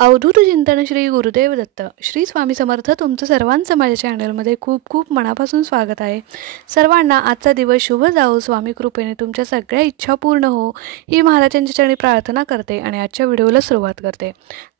अवधूत चिंतन श्री गुरुदेव दत्त श्री स्वामी समर्थ तुमचं सर्वांचं माझ्या चॅनलमध्ये खूप खूप मनापासून स्वागत आहे। सर्वांना आजचा दिवस शुभ जाओ, स्वामी कृपेने तुमच्या सगळ्या इच्छा पूर्ण हो ही महाराजांच्या चरणी प्रार्थना करते आणि आजच्या व्हिडिओला सुरुवात करते।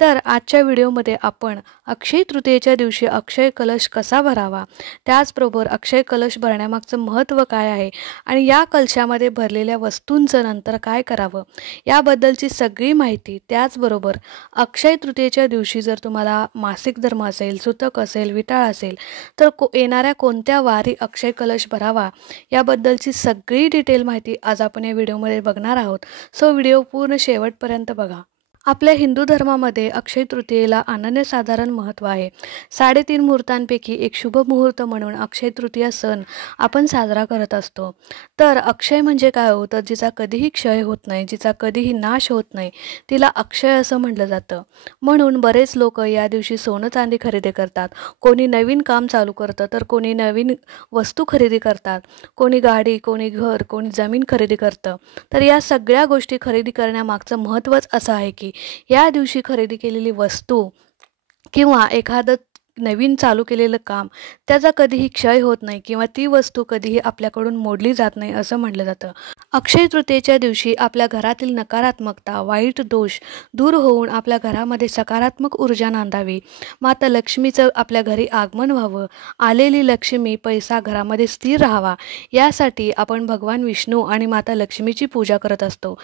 तर आजच्या व्हिडिओमध्ये आपण अक्षय तृतीयेच्या दिवशी अक्षय कलश कसा भरावा, त्याचबरोबर अक्षय कलश भरण्यामागचं महत्त्व काय आहे आणि या कलशामध्ये भरलेल्या वस्तूंचं नंतर काय करावं याबद्दलची सगळी माहिती, त्याचबरोबर अक्षय तृतीयेच्या दिवशी जर तुम्हाला मासिक धर्म असेल, सुतक असेल, विटाळ असेल तर येणाऱ्या कोणत्या वारी अक्षय कलश भरावा याबद्दलची सगळी डिटेल माहिती आज आपण या व्हिडिओमध्ये बघणार आहोत। सो व्हिडिओ पूर्ण शेवटपर्यंत बघा। आपल्या हिंदू धर्मामध्ये अक्षय तृतीयेला अनन्यसाधारण महत्त्व आहे। 3.5 मुहूर्तांपैकी एक शुभ मुहूर्त म्हणून अक्षय तृतीया सण आपण साजरा करत असतो। तर अक्षय म्हणजे काय हो, तर जिचा कधीही क्षय होत नाही, जिचा कधीही नाश होत नाही, तिला अक्षय असं म्हटलं जातं। म्हणून बरेच लोक या दिवशी सोनं चांदी खरेदी करतात, कोणी नवीन काम चालू करतं, तर कोणी नवीन वस्तू खरेदी करतात, कोणी गाडी, कोणी घर, कोणी जमीन खरेदी करतं। तर या सगळ्या गोष्टी खरेदी करण्यामागचं महत्त्वच असं आहे की या दिवशी खरेदी केलेली वस्तू किंवा एखादं नवीन चालू केलेलं काम त्याचा कधीही क्षय होत नाही किंवा ती वस्तू कधीही आपल्याकडून मोडली जात नाही असं म्हटलं जातं। अक्षय तृतीयेच्या दिवशी आपल्या घरातील नकारात्मकता, वाईट दोष दूर होऊन आपल्या घरामध्ये सकारात्मक ऊर्जा नांदावी, माता लक्ष्मीचं आपल्या घरी आगमन व्हावं, आलेली लक्ष्मी पैसा घरामध्ये स्थिर राहावा यासाठी आपण भगवान विष्णू आणि माता लक्ष्मीची पूजा करत असतो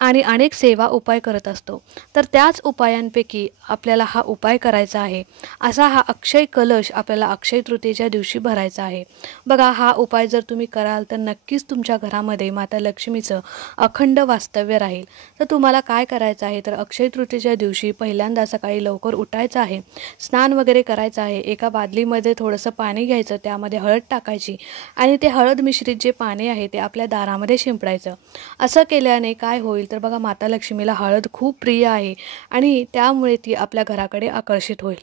आणि अनेक सेवा उपाय करत असतो। तर त्याच उपायांपैकी आपल्याला हा उपाय करायचा आहे। असा हा अक्षय कलश आपल्याला अक्षय तृतीयेच्या दिवशी भरायचा आहे। बघा, हा उपाय जर तुम्ही कराल तर नक्कीच तुमच्या घरामध्ये माता लक्ष्मीचं अखंड वास्तव्य राहील। तर तुम्हाला काय करायचं आहे, तर अक्षय तृतीयेच्या दिवशी पहिल्यांदा सकाळी लवकर उठायचं आहे, स्नान वगैरे करायचं आहे, एका बादलीमध्ये थोडंसं पाणी घ्यायचं, त्यामध्ये हळद टाकायची आणि ते हळद मिश्रित जे पाणी आहे ते आपल्या दारामध्ये शिंपडायचं। असं केल्याने काय होईल, तर बघा, माता लक्ष्मीला हळद खूप प्रिय आहे आणि त्यामुळे ती आपल्या घराकडे आकर्षित होईल।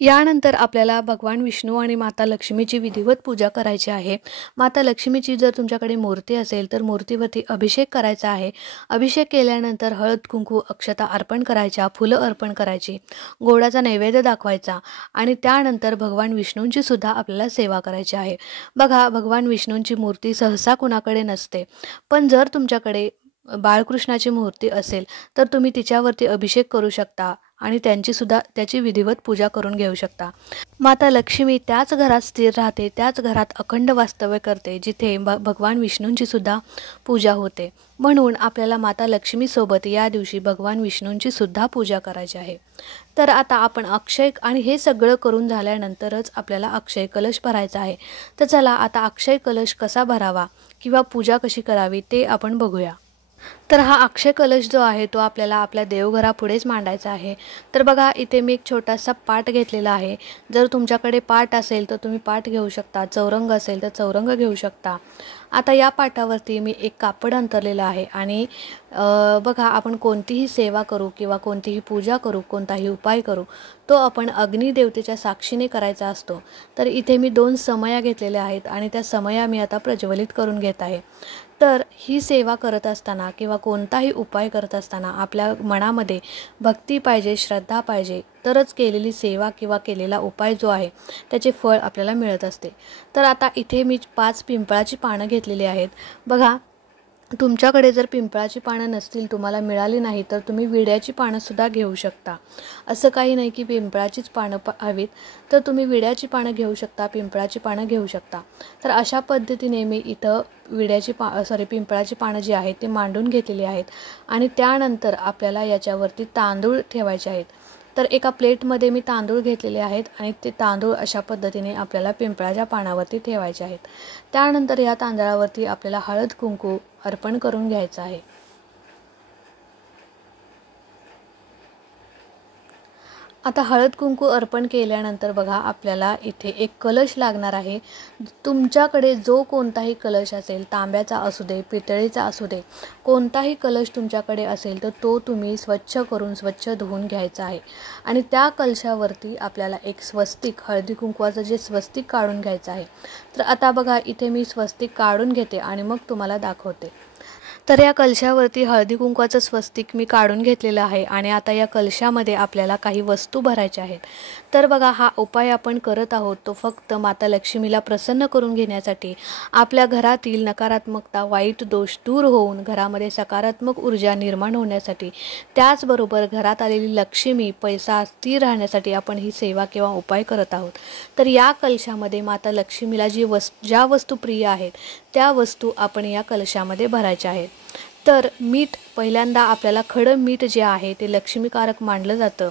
यानंतर आपल्याला भगवान विष्णू आणि माता लक्ष्मीची विधिवत पूजा करायची आहे। माता लक्ष्मीची जर तुमच्याकडे मूर्ती असेल तर मूर्तीवरती अभिषेक करायचा आहे। अभिषेक केल्यानंतर हळद, कुंकू, अक्षता अर्पण करायच्या, फुलं अर्पण करायची, गोडाचा नैवेद्य दाखवायचा आणि त्यानंतर भगवान विष्णूंची सुद्धा आपल्याला सेवा करायची आहे। बघा, भगवान विष्णूंची मूर्ती सहसा कुणाकडे नसते, पण जर तुमच्याकडे बाळकृष्णाची मूर्ती असेल तर तुम्ही तिच्यावरती अभिषेक करू शकता आणि त्याची विधिवत पूजा करून घेऊ शकता। माता लक्ष्मी त्याच घरात स्थिर राहते, त्याच घरात अखंड वास्तव्य करते जिथे भगवान विष्णूंची सुद्धा पूजा होते। म्हणून आपल्याला माता लक्ष्मीसोबत या दिवशी भगवान विष्णूंची सुद्धा पूजा करायची आहे। तर आता आपण अक्षय आणि हे सगळं करून झाल्यानंतरच आपल्याला अक्षय कलश भरायचा आहे। तर चला आता अक्षय कलश कसा भरावा किंवा पूजा कशी करावी ते आपण बघूया। तर हा अक्षय कलश जो आहे तो आपल्याला आपल्या देवघरापुढेच मांडायचा आहे। तर बघा, इथे मी एक छोटासा पाट घेतलेला आहे। जर तुमच्याकडे पाट असेल तर तुम्ही पाट घेऊ शकता, चौरंग असेल तर चौरंग घेऊ शकता। आता या पाटावरती मी एक कापड अंतरलेलं आहे आणि बघा, आपण कोणतीही सेवा करू किंवा कोणतीही पूजा करू, कोणताही उपाय करू, तो आपण अग्निदेवतेच्या साक्षीने करायचा असतो। तर इथे मी 2 समया घेतलेल्या आहेत आणि त्या समया मी आता प्रज्वलित करून घेत आहे। तर ही सेवा करत असताना किंवा कोणताही उपाय करत असताना आपल्या मनामध्ये भक्ती पाहिजे, श्रद्धा पाहिजे, तरच केलेली सेवा किंवा केलेला उपाय जो आहे त्याचे फळ आपल्याला मिळत असते। तर आता इथे मी 5 पिंपळाची पानं घेतलेली आहेत। बघा, तुमच्याकडे जर पिंपळाची पानं नसतील, तुम्हाला मिळाली नाही, तर तुम्ही विड्याची पानंसुद्धा घेऊ शकता। असं काही नाही की पिंपळाचीच पानं हवीत, तर तुम्ही विड्याची पानं घेऊ शकता, पिंपळाची पानं घेऊ शकता। तर अशा पद्धतीने मी इथं पिंपळाची पानं जी आहेत ती मांडून घेतलेली आहेत आणि त्यानंतर आपल्याला याच्यावरती तांदूळ ठेवायचे आहेत। तर एका प्लेटमध्ये मी तांदूळ घेतलेले आहेत आणि ते तांदूळ अशा पद्धतीने आपल्याला पिंपळाच्या पानावरती ठेवायचे आहेत। त्यानंतर या तांदळावरती आपल्याला हळद, कुंकू अर्पण करून घ्यायचं आहे। आता हळद कुंकू अर्पण केल्यानंतर बघा, आपल्याला इथे एक कलश लागणार आहे। तुमच्याकडे जो कोणताही कलश असेल, तांब्याचा असू दे, पितळेचा असू दे, कोणताही कलश तुमच्याकडे असेल तर तो तुम्ही स्वच्छ करून स्वच्छ धुवून घ्यायचा आहे आणि त्या कलशावरती आपल्याला एक स्वस्तिक, हळदी कुंकवाचं जे स्वस्तिक काढून घ्यायचं आहे। तर आता बघा, इथे मी स्वस्तिक काढून घेते आणि मग तुम्हाला दाखवते। तर या कलशावरती हळदी कुंकवाचं स्वस्तिक मी काढून घेतलेलं आहे आणि आता या कलशामध्ये आपल्याला काही वस्तू भरायच्या आहेत। तर बघा, हा उपाय आपण करत आहोत तो फक्त माता लक्ष्मीला प्रसन्न करून घेण्यासाठी, आपल्या घरातील नकारात्मकता, वाईट दोष दूर होऊन घरामध्ये सकारात्मक ऊर्जा निर्माण होण्यासाठी, त्याचबरोबर घरात आलेली लक्ष्मी, पैसा स्थिर राहण्यासाठी आपण ही सेवा किंवा उपाय करत आहोत। तर या कलशामध्ये माता लक्ष्मीला ज्या वस्तू प्रिय आहेत त्या वस्तू आपण या कलशामध्ये भरायच्या आहेत। तर मीठ, पहिल्यांदा आपल्याला खडं मीठ जे आहे ते लक्ष्मीकारक मानलं जातं।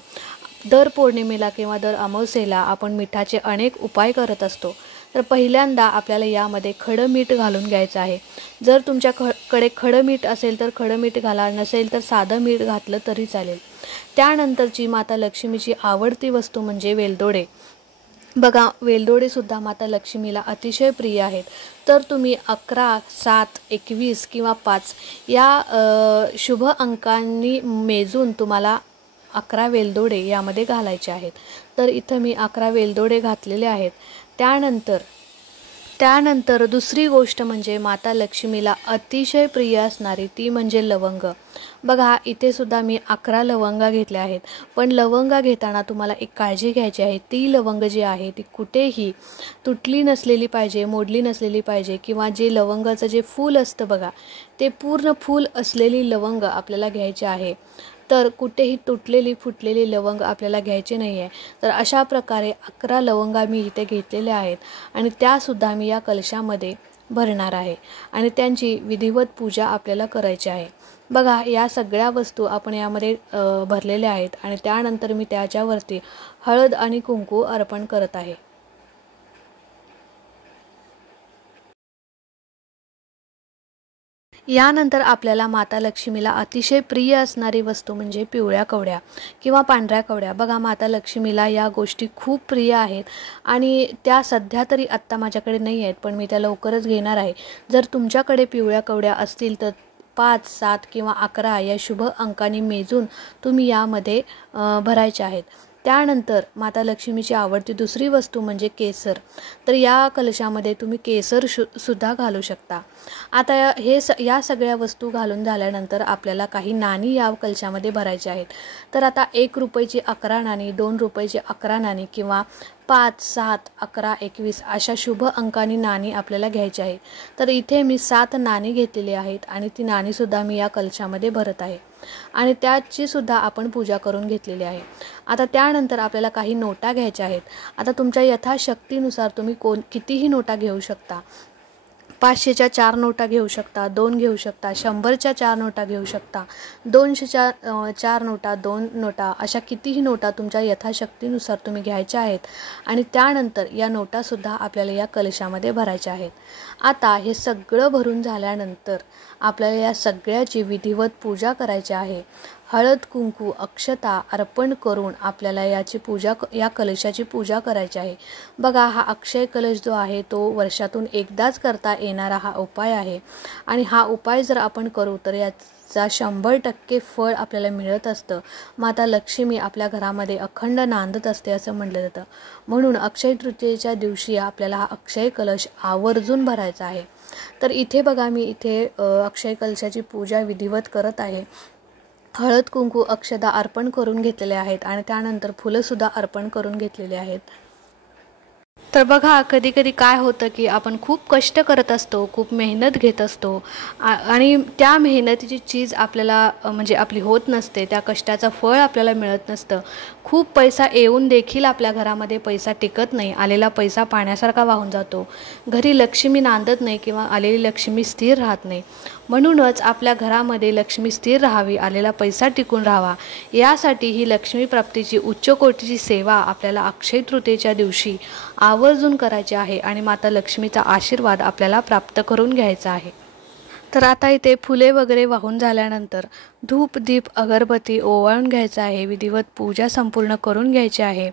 दर पौर्णिमेला किंवा दर अमावस्येला आपण मिठाचे अनेक उपाय करत असतो। तर पहिल्यांदा आपल्याला यामध्ये खडं मीठ घालून घ्यायचं आहे। जर तुमच्याकडे खडं मीठ असेल तर खडं मीठ घाला, नसेल तर साधं मीठ घातलं तरी चालेल। त्यानंतरची माता लक्ष्मीची आवडती वस्तू म्हणजे वेलदोडे। बघा, वेलदोडेसुद्धा माता लक्ष्मीला अतिशय प्रिय आहेत। तर तुम्ही 11, 7, 21 किंवा 5 या शुभ अंकांनी मेजून तुम्हाला 11 वेलदोडे यामध्ये घालायचे आहेत। तर इथं मी 11 वेलदोडे घातलेले आहेत। त्यानंतर दुसरी गोष्ट म्हणजे माता लक्ष्मीला अतिशय प्रिय असणारी ती म्हणजे लवंग। बघा, इथे सुद्धा मी 11 लवंगा घेतल्या आहेत। पण लवंगा घेताना तुम्हाला एक काळजी घ्यायची आहे, ती लवंग जी आहे ती कुठेही तुटली नसलेली पाहिजे, मोडली नसलेली पाहिजे, किंवा जे लवंगाचं जे फूल असतं बघा, ते पूर्ण फूल असलेली लवंग आपल्याला घ्यायची आहे। तर कुठेही तुटलेली फुटलेली लवंग आपल्याला घ्यायची नाही आहे। तर अशा प्रकारे 11 लवंगा मी इथे घेतलेल्या आहेत आणि त्यासुद्धा मी या कलशामध्ये भरणार आहे आणि त्यांची विधिवत पूजा आपल्याला करायची आहे। बघा, या सगळ्या वस्तू आपण यामध्ये भरलेल्या आहेत आणि त्यानंतर मी त्याच्यावरती हळद आणि कुंकू अर्पण करत आहे। यानंतर आपल्याला माता लक्ष्मीला अतिशय प्रिय असणारी वस्तू म्हणजे पिवळ्या कवड्या किंवा पांढऱ्या कवड्या। बघा, माता लक्ष्मीला या गोष्टी खूप प्रिय आहेत आणि त्या सध्या तरी आत्ता माझ्याकडे नाही आहेत, पण मी त्या लवकरच घेणार आहे। जर तुमच्याकडे पिवळ्या कवड्या असतील तर 5, 7 किंवा 11 या शुभ अंकांनी मेजून तुम्ही यामध्ये भरायचे आहेत। त्यानंतर माता लक्ष्मीची आवडती दुसरी वस्तू म्हणजे केसर। तर या कलशामध्ये तुम्ही केसर सुद्धा घालू शकता। आता या सगळ्या वस्तू घालून झाल्यानंतर आपल्याला काही नाणी या कलशामध्ये भरायची आहेत। तर आता 1 रुपयाची 11 नाणी, 2 रुपयाची 11 नाणी किंवा 5, 7, 11, 21 अशा शुभ अंकानी नाणी आपल्याला घ्यायची आहेत। तर इथे मी 7 नाणी घेतलेली आहेत आणि ती नाणीसुद्धा मी या कलशामध्ये भरत आहे आणि त्याची सुद्धा आपण पूजा करून घेतलेली आहे। आता त्यानंतर आपल्याला काही नोटा घ्यायच्या आहेत। आता तुमच्या यथाशक्तीनुसार तुम्ही कितीही नोटा घेऊ शकता। 500च्या 4 नोटा घेऊ शकता, 2 घेऊ शकता, 100च्या 4 नोटा घेऊ शकता, 200च्या 4 नोटा, 2 नोटा, अशा कितीही नोटा तुमच्या यथाशक्तीनुसार तुम्ही घ्यायच्या आहेत आणि त्यानंतर या नोटासुद्धा आपल्याला या कलशामध्ये भरायच्या आहेत। आता हे सगळं भरून झाल्यानंतर आपल्याला या सगळ्याची विधिवत पूजा करायची आहे। हळद, कुंकू, अक्षता अर्पण करून आपल्याला या कलशाची पूजा करायची आहे। बघा, हा अक्षय कलश जो आहे तो वर्षातून एकदाच करता येणारा हा उपाय आहे आणि हा उपाय जर आपण करू तर याचा 100% फळ आपल्याला मिळत असतं। माता लक्ष्मी आपल्या घरामध्ये अखंड नांदत असते असं म्हटलं जातं। म्हणून अक्षय तृतीयेच्या दिवशी आपल्याला हा अक्षय कलश आवर्जून भरायचा आहे। तर इथे बघा, मी इथे अक्षय कलशाची पूजा विधिवत करत आहे। हळद, कुंकू, अक्षता अर्पण करून घेतलेले आहेत आणि त्यानंतर फुलंसुद्धा अर्पण करून घेतलेले आहेत। तर बघा, कधी कधी काय होतं की आपण खूप कष्ट करत असतो, खूप मेहनत घेत असतो आणि त्या मेहनतीची चीज आपल्याला म्हणजे आपली होत नसते, त्या कष्टाचं फळ आपल्याला मिळत नसतं। खूप पैसा येऊन देखील आपल्या घरामध्ये पैसा टिकत नाही, आलेला पैसा पाण्यासारखा वाहून जातो, घरी लक्ष्मी नांदत नाही किंवा आलेली लक्ष्मी स्थिर राहत नाही। म्हणूनच आपल्या घरामध्ये लक्ष्मी स्थिर राहावी, आलेला पैसा टिकून राहावा, यासाठी ही लक्ष्मी प्राप्तीची उच्च कोटीची सेवा आपल्याला अक्षय तृतीयेच्या दिवशी आवर्जून करायची आहे आणि माता लक्ष्मीचा आशीर्वाद आपल्याला प्राप्त करून घ्यायचा आहे। तर आता इथे फुले वगैरे वाहून झाल्यानंतर धूप, दीप, अगरबत्ती ओवाळून घ्यायचा आहे, विधिवत पूजा संपूर्ण करून घ्यायची आहे।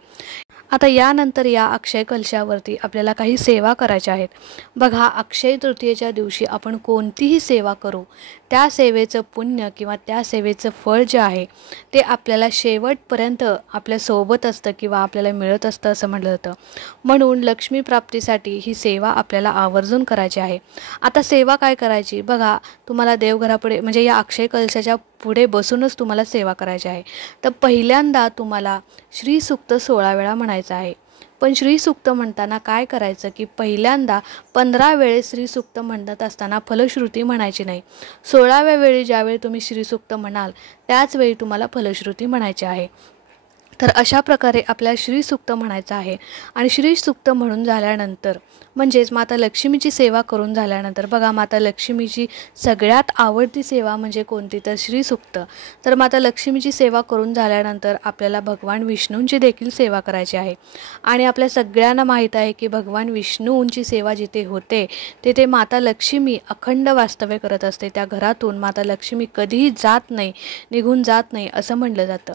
आता यानंतर या अक्षय कलशावरती आपल्याला काही सेवा करायच्या आहेत। बघा, अक्षय तृतीयेच्या दिवशी आपण कोणतीही सेवा करू त्या सेवेचं पुण्य किंवा त्या सेवेचं फळ जे आहे ते आपल्याला शेवटपर्यंत आपल्यासोबत असतं किंवा आपल्याला मिळत असतं असं म्हटलं जातं. म्हणून लक्ष्मी प्राप्तीसाठी ही सेवा आपल्याला आवर्जून करायची आहे. आता सेवा काय करायची बघा, तुम्हाला देवघरापुढे म्हणजे या अक्षय कलशाच्या पुढे बसूनच तुम्हाला सेवा करायची आहे. तर पहिल्यांदा तुम्हाला श्री सूक्त 16 वेळा म्हणायचं आहे. पण श्रीसूक्त म्हणताना काय करायचं की पहिल्यांदा 15 वेळेस श्रीसूक्त म्हणत असताना फलश्रुती म्हणायची नाही. 16व्या वेळी ज्यावेळी तुम्ही श्रीसूक्त म्हणाल त्याच वेळी तुम्हाला फलश्रुती म्हणायची आहे. तर अशा प्रकारे आपल्याला श्रीसूक्त म्हणायचं आहे. आणि श्रीसूक्त म्हणून झाल्यानंतर म्हणजेच माता लक्ष्मीची सेवा करून झाल्यानंतर बघा, माता लक्ष्मीची सगळ्यात आवडती सेवा म्हणजे कोणती, तर श्रीसूक्त. तर माता लक्ष्मीची सेवा करून झाल्यानंतर आपल्याला भगवान विष्णूंची देखील सेवा करायची आहे. आणि आपल्या सगळ्यांना माहीत आहे की भगवान विष्णूंची सेवा जिथे होते तिथे माता लक्ष्मी अखंड वास्तव्य करत असते. त्या घरातून माता लक्ष्मी कधीही जात नाही, निघून जात नाही असं म्हटलं जातं.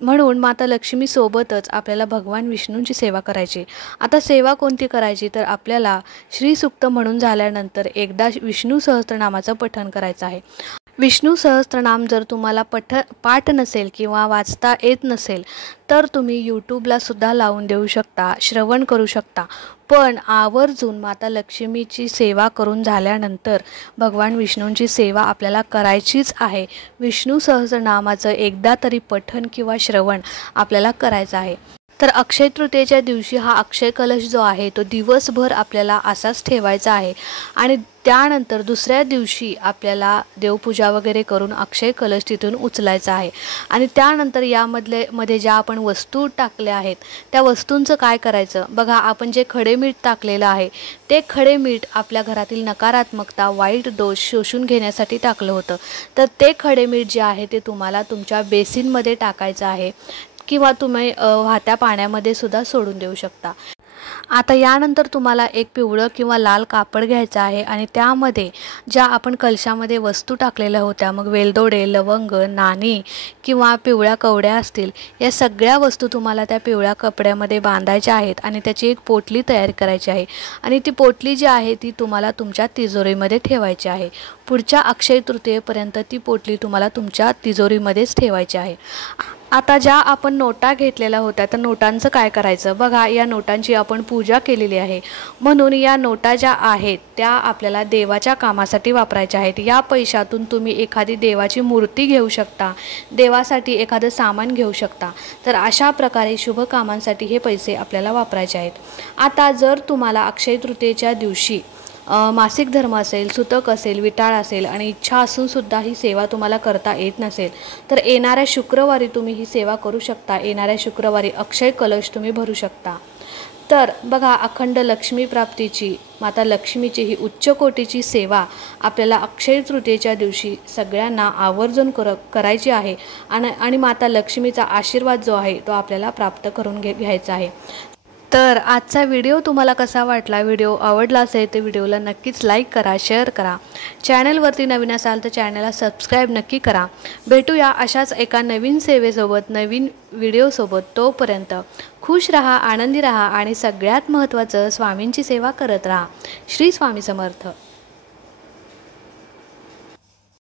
म्हणून माता लक्ष्मी सोबतच आपल्याला भगवान विष्णूंची सेवा करायची. आता सेवा कोणती करायची, तर आपल्याला श्रीसूक्त म्हणून झाल्यानंतर एकदा विष्णू सहस्त्रनामाचं पठण करायचं आहे. विष्णू सहस्त्रनाम जर तुम्हाला पाठ नसेल किंवा वाचता येत नसेल तर तुम्ही यूट्यूबला सुद्धा लावून देऊ शकता, श्रवण करू शकता. पण आवर्जून माता लक्ष्मीची सेवा करून झाल्यानंतर भगवान विष्णूंची सेवा आपल्याला करायचीच आहे. विष्णू सहस्त्रनामाचं एकदा तरी पठण किंवा श्रवण आपल्याला करायचं आहे. तर अक्षय तृतीयेच्या दिवशी हा अक्षय कलश जो आहे तो दिवसभर आपल्याला असाच ठेवायचा आहे. आणि त्यानंतर दुसऱ्या दिवशी आपल्याला देवपूजा वगैरे करून अक्षय कलश तिथून उचलायचा आहे. आणि त्यानंतर मध्ये ज्या आपण वस्तू टाकल्या आहेत त्या वस्तूंचं काय करायचं बघा, आपण जे खडे मीठ टाकलेलं आहे ते खडे मीठ आपल्या घरातील नकारात्मकता, वाईट दोष शोषून घेण्यासाठी टाकलं होतं. तर ते खडे मीठ जे आहे ते तुम्हाला तुमच्या बेसिनमध्ये टाकायचं आहे किंवा तुम्ही वाहत्या पाण्यामध्ये सुद्धा सोडून देऊ शकता. आता यानंतर तुम्हाला एक पिवळं किंवा लाल कापड घ्यायचं आहे आणि त्यामध्ये ज्या आपण कलशामध्ये वस्तू टाकलेल्या होत्या, मग वेलदोडे, लवंग, नाणी किंवा पिवळ्या कवड्या असतील, या सगळ्या वस्तू तुम्हाला त्या पिवळ्या कपड्यामध्ये बांधायच्या आहेत आणि त्याची एक पोटली तयार करायची आहे. आणि ती पोटली जी आहे ती तुम्हाला तुमच्या तिजोरीमध्ये ठेवायची आहे. पुढच्या अक्षय तृतीयेपर्यंत ती पोटली तुम्हाला तुमच्या तिजोरीमध्येच ठेवायची आहे. आता ज्या आपण नोटा घेतलेल्या होत्या तर नोटांचं काय करायचं बघा, या नोटांची आपण पूजा केलेली आहे म्हणून या नोटा ज्या आहेत त्या आपल्याला देवाच्या कामासाठी वापरायच्या आहेत. या पैशातून तुम्ही एखादी देवाची मूर्ती घेऊ शकता, देवासाठी एखादं सामान घेऊ शकता. तर अशा प्रकारे शुभ कामांसाठी हे पैसे आपल्याला वापरायचे आहेत. आता जर तुम्हाला अक्षय तृतीयेच्या दिवशी मासिक धर्म असेल, सुतक असेल, विटाळ असेल आणि इच्छा असूनसुद्धा ही सेवा तुम्हाला करता येत नसेल तर येणाऱ्या शुक्रवारी तुम्ही ही सेवा करू शकता. येणाऱ्या शुक्रवारी अक्षय कलश तुम्ही भरू शकता. तर बघा, अखंड लक्ष्मी प्राप्तीची, माता लक्ष्मीची ही उच्च कोटीची सेवा आपल्याला अक्षय तृतीयेच्या दिवशी सगळ्यांना आवर्जून करायची आहे. आणि माता लक्ष्मीचा आशीर्वाद जो आहे तो आपल्याला प्राप्त करून घ्यायचा आहे. तर आजचा व्हिडिओ तुम्हाला कसा वाटला, व्हिडिओ आवडला असेल तर व्हिडिओला नक्कीच लाईक करा, शेअर करा. चॅनलवरती नवीन असाल तर चॅनलला सबस्क्राईब नक्की करा. भेटूया अशाच एका नवीन सेवेसोबत, नवीन व्हिडिओसोबत. तोपर्यंत खुश रहा, आनंदी रहा आणि सगळ्यात महत्त्वाचं स्वामींची सेवा करत राहा. श्री स्वामी समर्थ.